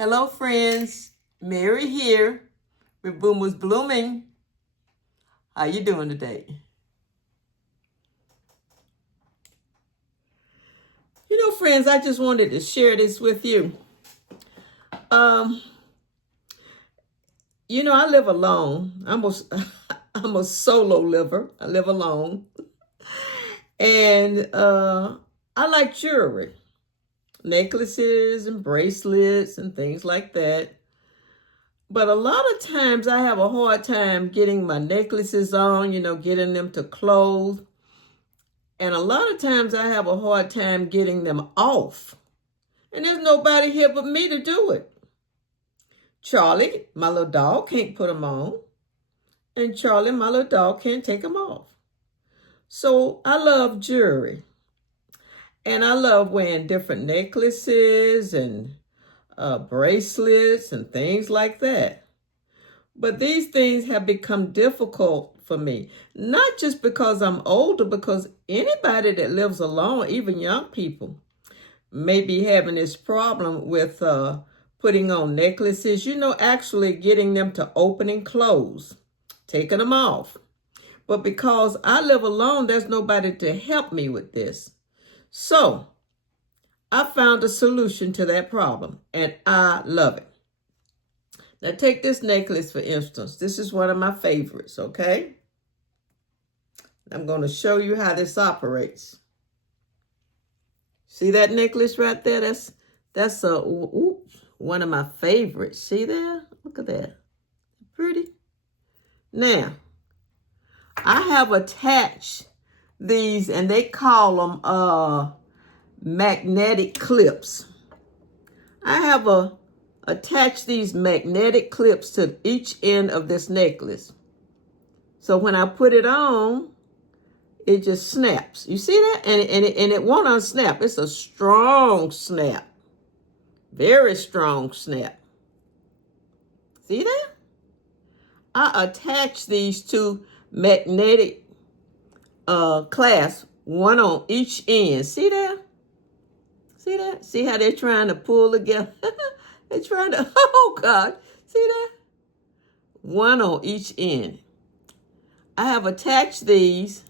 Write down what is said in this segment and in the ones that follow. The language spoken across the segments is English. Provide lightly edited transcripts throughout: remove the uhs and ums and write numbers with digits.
Hello, friends. Mary here with Boom Was Blooming. How you doing today? Friends, I just wanted to share this with you. I live alone. I'm a solo liver. I live alone. And I like jewelry, necklaces and bracelets and things like that. But a lot of times I have a hard time getting my necklaces on, getting them to close. And a lot of times I have a hard time getting them off. And there's nobody here but me to do it. Charlie, my little dog, can't put them on. And Charlie, my little dog, can't take them off. So I love jewelry. And I love wearing different necklaces and bracelets and things like that. But these things have become difficult for me. Not just because I'm older, because anybody that lives alone, even young people, may be having this problem with putting on necklaces, actually getting them to open and close, taking them off. But because I live alone, there's nobody to help me with this. So I found a solution to that problem, and I love it. Now take this necklace, for instance. This is one of my favorites, okay? I'm going to show you how this operates. See that necklace right there? That's one of my favorites. See there? Look at that. Pretty. Now, I have attached these, and they call them magnetic clips. I have attached these magnetic clips to each end of this necklace. So when I put it on, it just snaps. You see that? And it won't unsnap. It's a strong snap. Very strong snap. See that? I attach these two magnetic clasps, one on each end. See that? See that? See how they're trying to pull together? They're trying to, oh God. See that? One on each end. I have attached these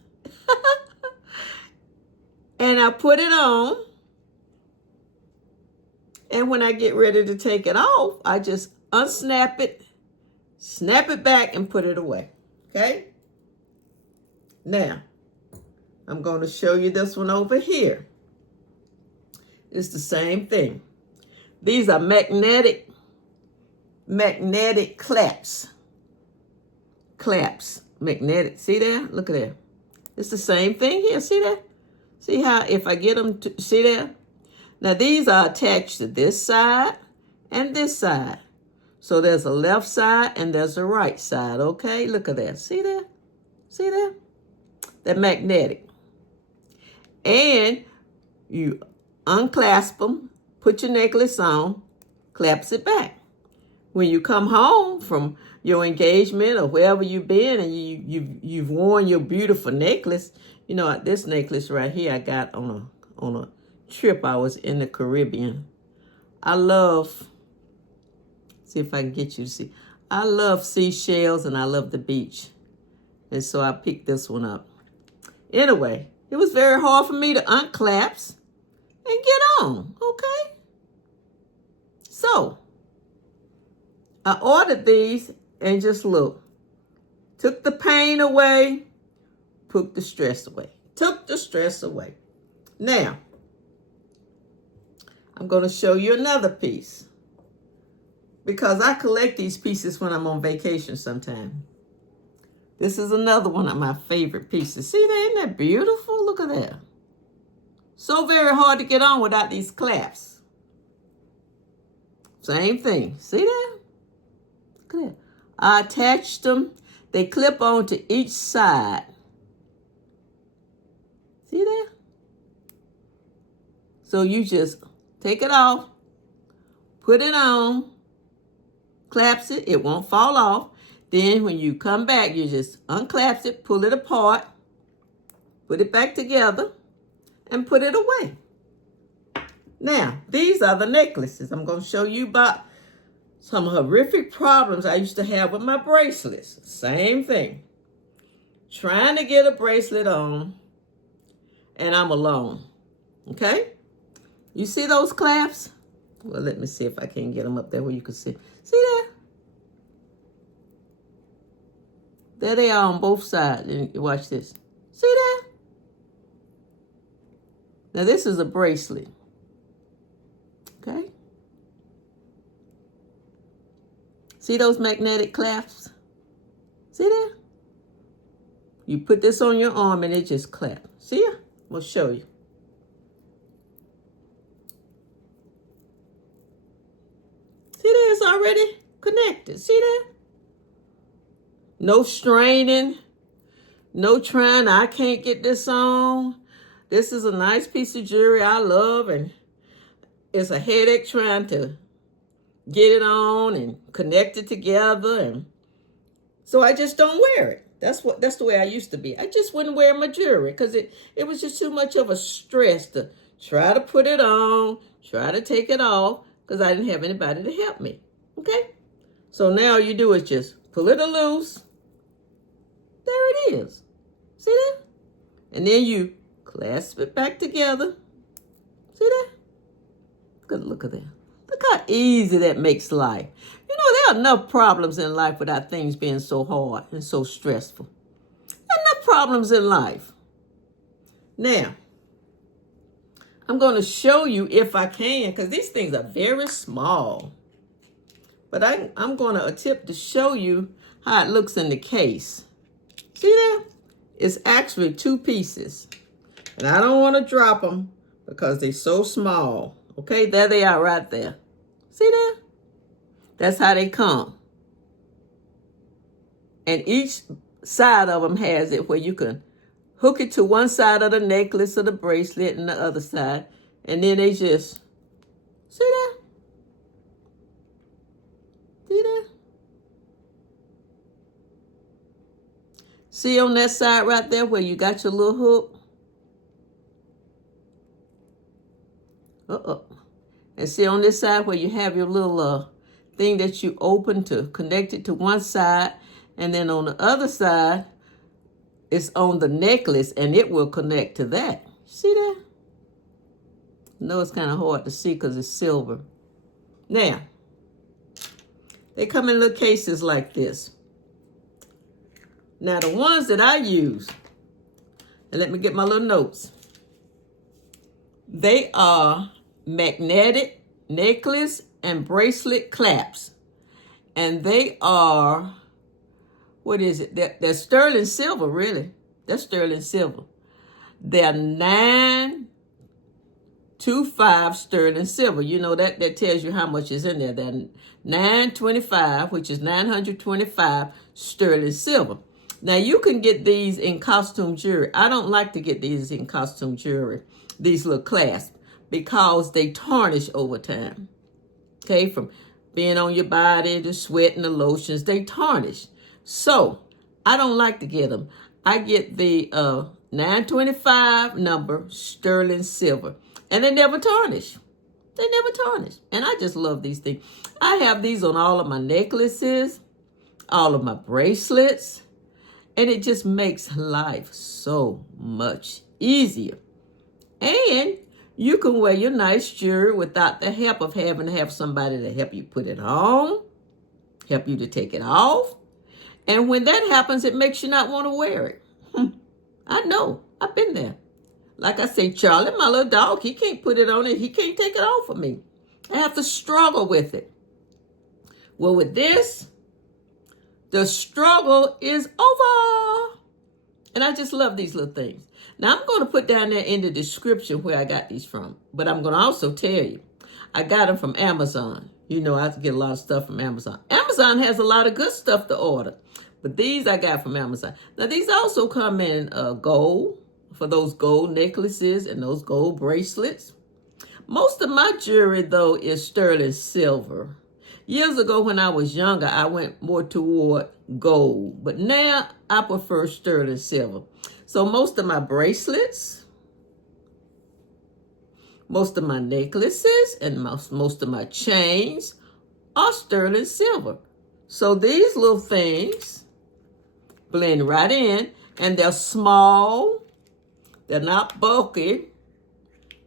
and I put it on. And when I get ready to take it off, I just unsnap it, snap it back, and put it away. Okay? Now, I'm going to show you this one over here. It's the same thing. These are magnetic clasps. Clasps. Magnetic. See there? Look at that. It's the same thing here. See that? See how if I get them to, see there? Now these are attached to this side and this side. So there's a left side and there's a right side, okay? Look at that. See that? See that? They're magnetic. And you unclasp them, put your necklace on, clasp it back. When you come home from your engagement or wherever you've been and you've worn your beautiful necklace, this necklace right here I got on a trip. I was in the Caribbean. I love, see if I can get you to see. I love seashells and I love the beach. And so I picked this one up. Anyway, it was very hard for me to unclasp and get on, okay? So, I ordered these and just look. Took the pain away, took the stress away. Took the stress away. Now, I'm going to show you another piece. Because I collect these pieces when I'm on vacation sometime. This is another one of my favorite pieces. See that? Isn't that beautiful? Look at that. So very hard to get on without these clasps. Same thing. See that? Look at that. I attached them. They clip on to each side. See that? So you just take it off, put it on, clasp it. It won't fall off. Then when you come back, you just unclasp it, pull it apart, put it back together, and put it away. Now, these are the necklaces. I'm going to show you about some horrific problems I used to have with my bracelets. Same thing. Trying to get a bracelet on, and I'm alone. Okay? You see those clasps? Well, let me see if I can get them up there where you can see. See that? There they are on both sides. And watch this. See that? Now, this is a bracelet. Okay? See those magnetic clasps? See that? You put this on your arm and it just claps. See ya? We'll show you. See that? It's already connected. See that? No straining. No trying. I can't get this on. This is a nice piece of jewelry I love, and it's a headache trying to get it on and connect it together, and so I just don't wear it. That's the way I used to be. I just wouldn't wear my jewelry because it was just too much of a stress to try to put it on, try to take it off, because I didn't have anybody to help me. Okay? So now all you do is just pull it loose. There it is. See that? And then you clasp it back together. See that? Good look at that. Look how easy that makes life. You know, there are enough problems in life without things being so hard and so stressful. Enough problems in life. Now, I'm going to show you if I can, because these things are very small. But I'm going to attempt to show you how it looks in the case. See that? It's actually 2 pieces. And I don't want to drop them because they're so small. Okay, there they are right there. See that? That's how they come. And each side of them has it where you can hook it to one side of the necklace or the bracelet and the other side. And then they just, see that? See that? See on that side right there where you got your little hook? And see on this side where you have your little thing that you open to connect it to one side, and then on the other side, it's on the necklace and it will connect to that. See that? I know it's kind of hard to see because it's silver. Now, they come in little cases like this. Now, the ones that I use, and let me get my little notes. They are magnetic necklace and bracelet clasps. And they are, what is it? They're sterling silver, really. They're sterling silver. They're 925 sterling silver. You know, that tells you how much is in there. They're 925, which is 925 sterling silver. Now, you can get these in costume jewelry. I don't like to get these in costume jewelry, these little clasps, because they tarnish over time. Okay, from being on your body, the sweat and the lotions, they tarnish. So, I don't like to get them. I get the 925 number sterling silver, and they never tarnish. They never tarnish. And I just love these things. I have these on all of my necklaces, all of my bracelets, and it just makes life so much easier. And you can wear your nice jewelry without the help of having to have somebody to help you put it on, help you to take it off. And when that happens, it makes you not want to wear it. I know. I've been there. Like I say, Charlie, my little dog, he can't put it on and he can't take it off of me. I have to struggle with it. Well, with this, the struggle is over. And I just love these little things. Now, I'm going to put down there in the description where I got these from. But I'm going to also tell you, I got them from Amazon. You know, I get a lot of stuff from Amazon. Amazon has a lot of good stuff to order. But these I got from Amazon. Now, these also come in gold for those gold necklaces and those gold bracelets. Most of my jewelry, though, is sterling silver. Years ago when I was younger, I went more toward gold. But now I prefer sterling silver. So most of my bracelets, most of my necklaces, and most of my chains are sterling silver. So these little things blend right in, and they're small. They're not bulky.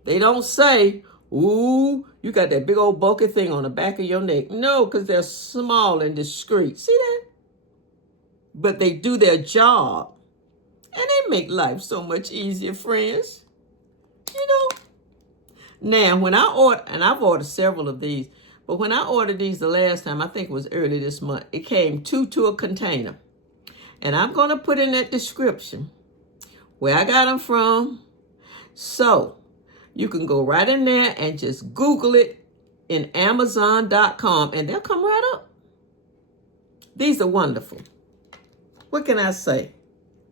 They don't say, ooh, you got that big old bulky thing on the back of your neck. No, because they're small and discreet. See that? But they do their job. And they make life so much easier, friends. You know? Now, when I order, and I've ordered several of these, but when I ordered these the last time, I think it was early this month, it came 2 to a container. And I'm going to put in that description where I got them from. So you can go right in there and just Google it in Amazon.com and they'll come right up. These are wonderful. What can I say?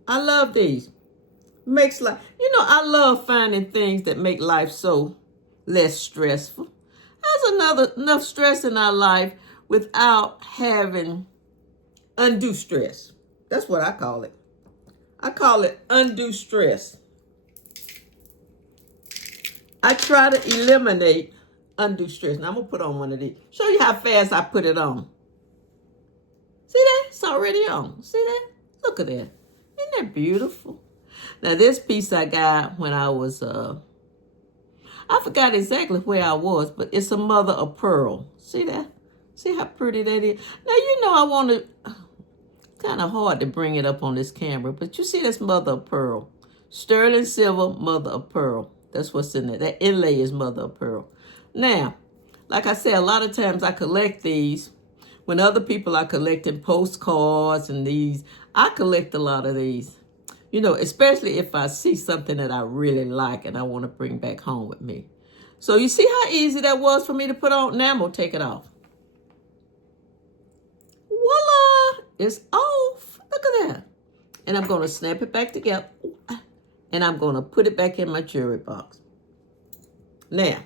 I love these. Makes life, I love finding things that make life so less stressful. There's enough stress in our life without having undue stress. That's what I call it. I call it undue stress. I try to eliminate undue stress. Now I'm going to put on one of these. Show you how fast I put it on. See that? It's already on. See that? Look at that. Isn't that beautiful? Now this piece I got when I was, I forgot exactly where I was, but it's a mother of pearl. See that? See how pretty that is? Now, I want to, kind of hard to bring it up on this camera, but you see this mother of pearl. Sterling silver, mother of pearl. That's what's in there. That inlay is mother of pearl. Now, like I said, a lot of times I collect these. When other people are collecting postcards and these, I collect a lot of these. Especially if I see something that I really like and I want to bring back home with me. So you see how easy that was for me to put on? Now I'm going to take it off. Voila! It's off. Look at that. And I'm going to snap it back together. And I'm going to put it back in my jewelry box. Now.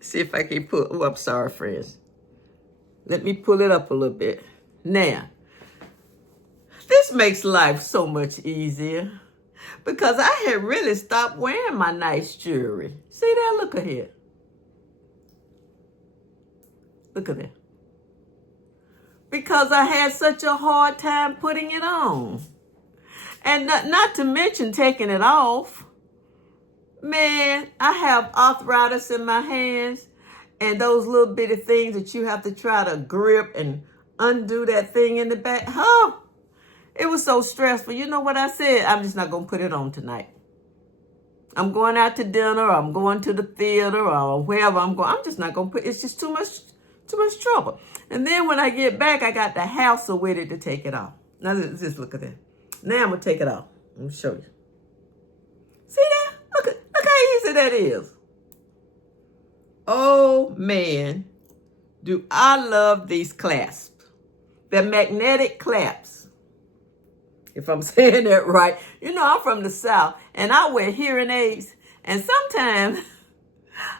See if I can pull. Oh, I'm sorry, friends. Let me pull it up a little bit. Now, this makes life so much easier because I had really stopped wearing my nice jewelry. See that? Look at here. Look at that. Because I had such a hard time putting it on. And not to mention taking it off. Man, I have arthritis in my hands and those little bitty things that you have to try to grip and undo that thing in the back. Oh, it was so stressful. You know what I said? I'm just not going to put it on tonight. I'm going out to dinner or I'm going to the theater or wherever I'm going. I'm just not going to put it's just too much trouble. And then when I get back, I got the hassle with it to take it off. Now, just look at that. Now I'm going to take it off. Let me show you. See that? Look how easy that is. Oh, man. Do I love these clasps. They're magnetic clasps. If I'm saying that right. I'm from the South, and I wear hearing aids. And sometimes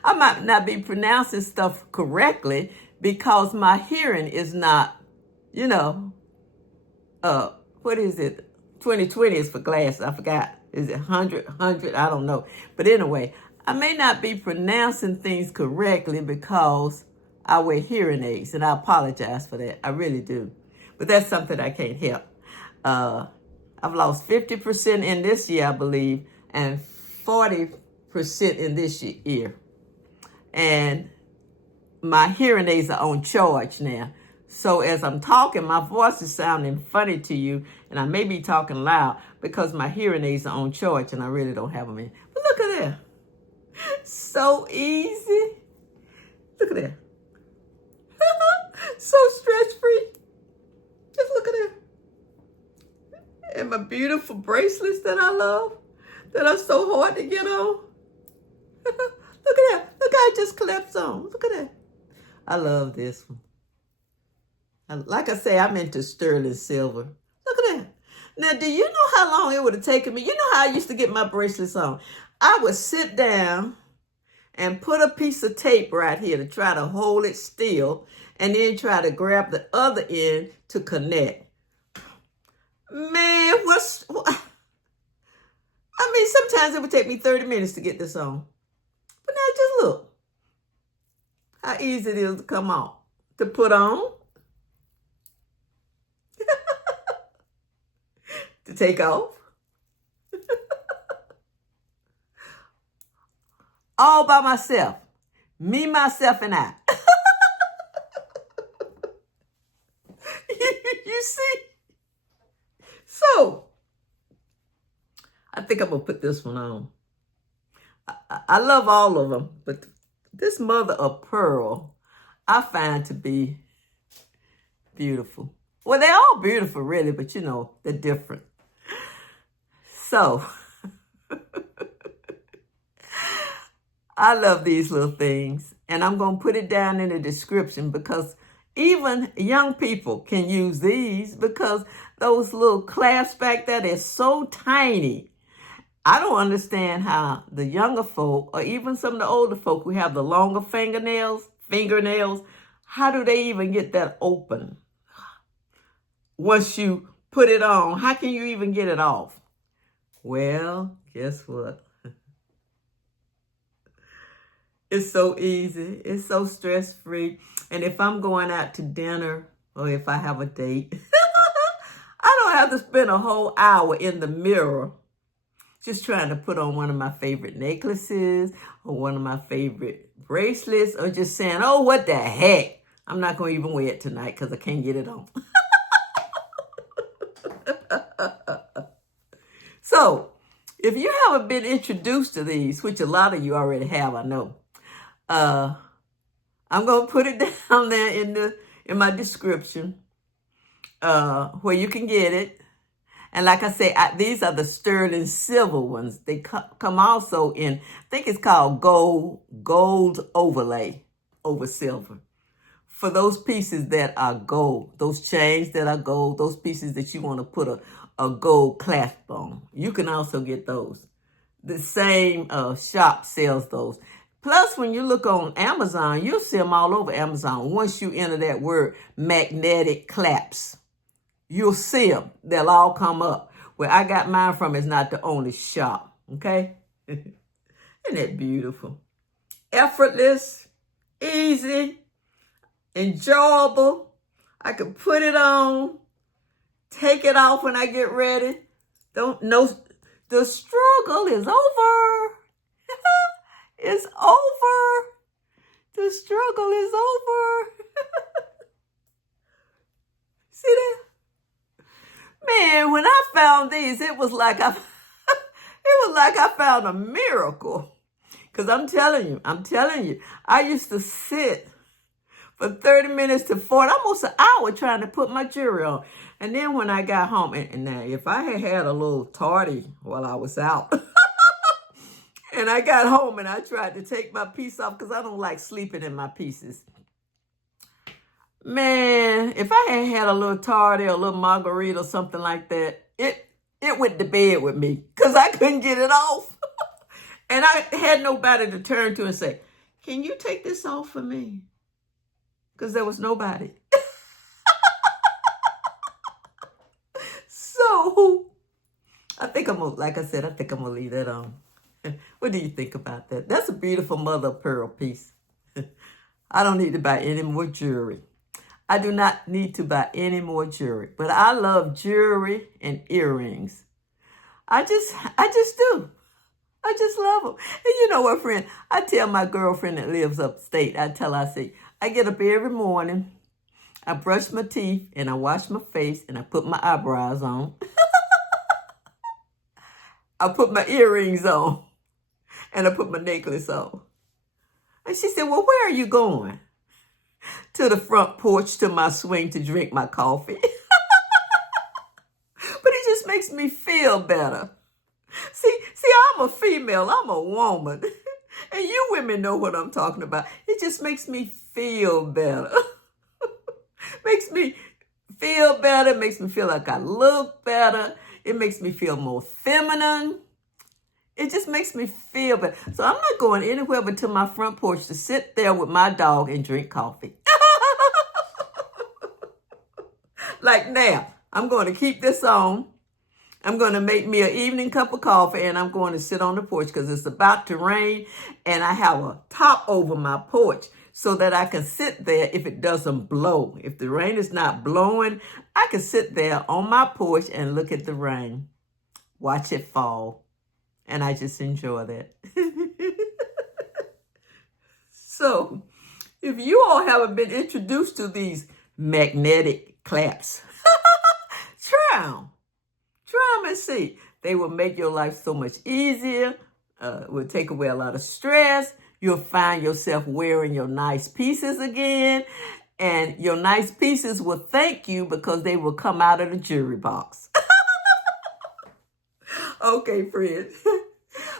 I might not be pronouncing stuff correctly because my hearing is not, what is it? 2020 is for glasses. I forgot. Is it 100? I don't know. But anyway, I may not be pronouncing things correctly because I wear hearing aids, and I apologize for that. I really do. But that's something I can't help. I've lost 50% in this year, I believe, and 40% in this year. And my hearing aids are on charge now. So as I'm talking, my voice is sounding funny to you, and I may be talking loud because my hearing aids are on charge and I really don't have them in. But look at that. So easy. Look at that. So stress-free. Just look at that. And my beautiful bracelets that I love, that are so hard to get on. Look at that. Look how it just collapsed on. Look at that. I love this one. Like I say, I'm into sterling silver. Look at that. Now, do you know how long it would have taken me? You know how I used to get my bracelets on? I would sit down and put a piece of tape right here to try to hold it still and then try to grab the other end to connect. Man, sometimes it would take me 30 minutes to get this on. But now just look. How easy it is to come on, to put on, to take off. All by myself. Me, myself, and I. You see? So, I think I'm going to put this one on. I love all of them, but this mother of pearl, I find to be beautiful. Well, they're all beautiful, really, but you know, they're different. So, I love these little things, and I'm going to put it down in the description because even young people can use these because those little clasps back there, they're so tiny. I don't understand how the younger folk, or even some of the older folk who have the longer fingernails, how do they even get that open? Once you put it on, how can you even get it off? Well, guess what? It's so easy. It's so stress-free. And if I'm going out to dinner or if I have a date, I don't have to spend a whole hour in the mirror just trying to put on one of my favorite necklaces or one of my favorite bracelets or just saying, oh, what the heck? I'm not going to even wear it tonight because I can't get it on. So, if you haven't been introduced to these, which a lot of you already have, I know, I'm going to put it down there in my description where you can get it. And like I say, these are the sterling silver ones. They come also in, I think it's called gold overlay over silver. For those pieces that are gold, those chains that are gold, those pieces that you want to put a gold clasp on. You can also get those. The same shop sells those. Plus, when you look on Amazon, you'll see them all over Amazon. Once you enter that word, magnetic clasps, you'll see them. They'll all come up. Where I got mine from is not the only shop, okay? Isn't that beautiful? Effortless, easy, enjoyable. I can put it on, take it off when I get ready. The struggle is over. It's over. The struggle is over. See that? Man, when I found these, it was like I found a miracle. Because I'm telling you, I used to sit for 30 minutes to 40, almost an hour trying to put my jewelry on. And then when I got home, and now if I had a little tardy while I was out, and I got home and I tried to take my piece off because I don't like sleeping in my pieces. Man, if I had a little tardy or a little margarita or something like that, it went to bed with me because I couldn't get it off. And I had nobody to turn to and say, can you take this off for me? Because there was nobody. So, I think I'm going to leave that on. What do you think about that? That's a beautiful mother of pearl piece. I don't need to buy any more jewelry. I do not need to buy any more jewelry. But I love jewelry and earrings. I just do. I just love them. And you know what, friend? I tell my girlfriend that lives upstate, I say, I get up every morning, I brush my teeth, and I wash my face, and I put my eyebrows on. I put my earrings on, and I put my necklace on. And she said, well, where are you going? To the front porch, to my swing to drink my coffee. But it just makes me feel better. See, I'm a female, I'm a woman. And you women know what I'm talking about. It just makes me feel better. Makes me feel better, makes me feel like I look better. It makes me feel more feminine. It just makes me feel better. So I'm not going anywhere but to my front porch to sit there with my dog and drink coffee. Like now, I'm going to keep this on. I'm going to make me an evening cup of coffee and I'm going to sit on the porch because it's about to rain and I have a top over my porch. so that I can sit there if it doesn't blow. If the rain is not blowing, I can sit there on my porch and look at the rain, watch it fall, and I just enjoy that. So, if you all haven't been introduced to these magnetic clasps, try them. Try them and see. They will make your life so much easier. Will take away a lot of stress. You'll find yourself wearing your nice pieces again. And your nice pieces will thank you because they will come out of the jewelry box. Okay, friends.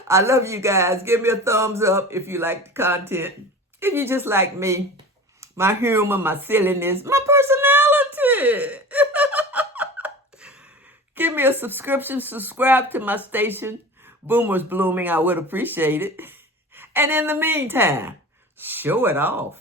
I love you guys. Give me a thumbs up if you like the content. If you just like me, my humor, my silliness, my personality. Give me a subscription, subscribe to my station, Boomers Blooming. I would appreciate it. And in the meantime, show it off.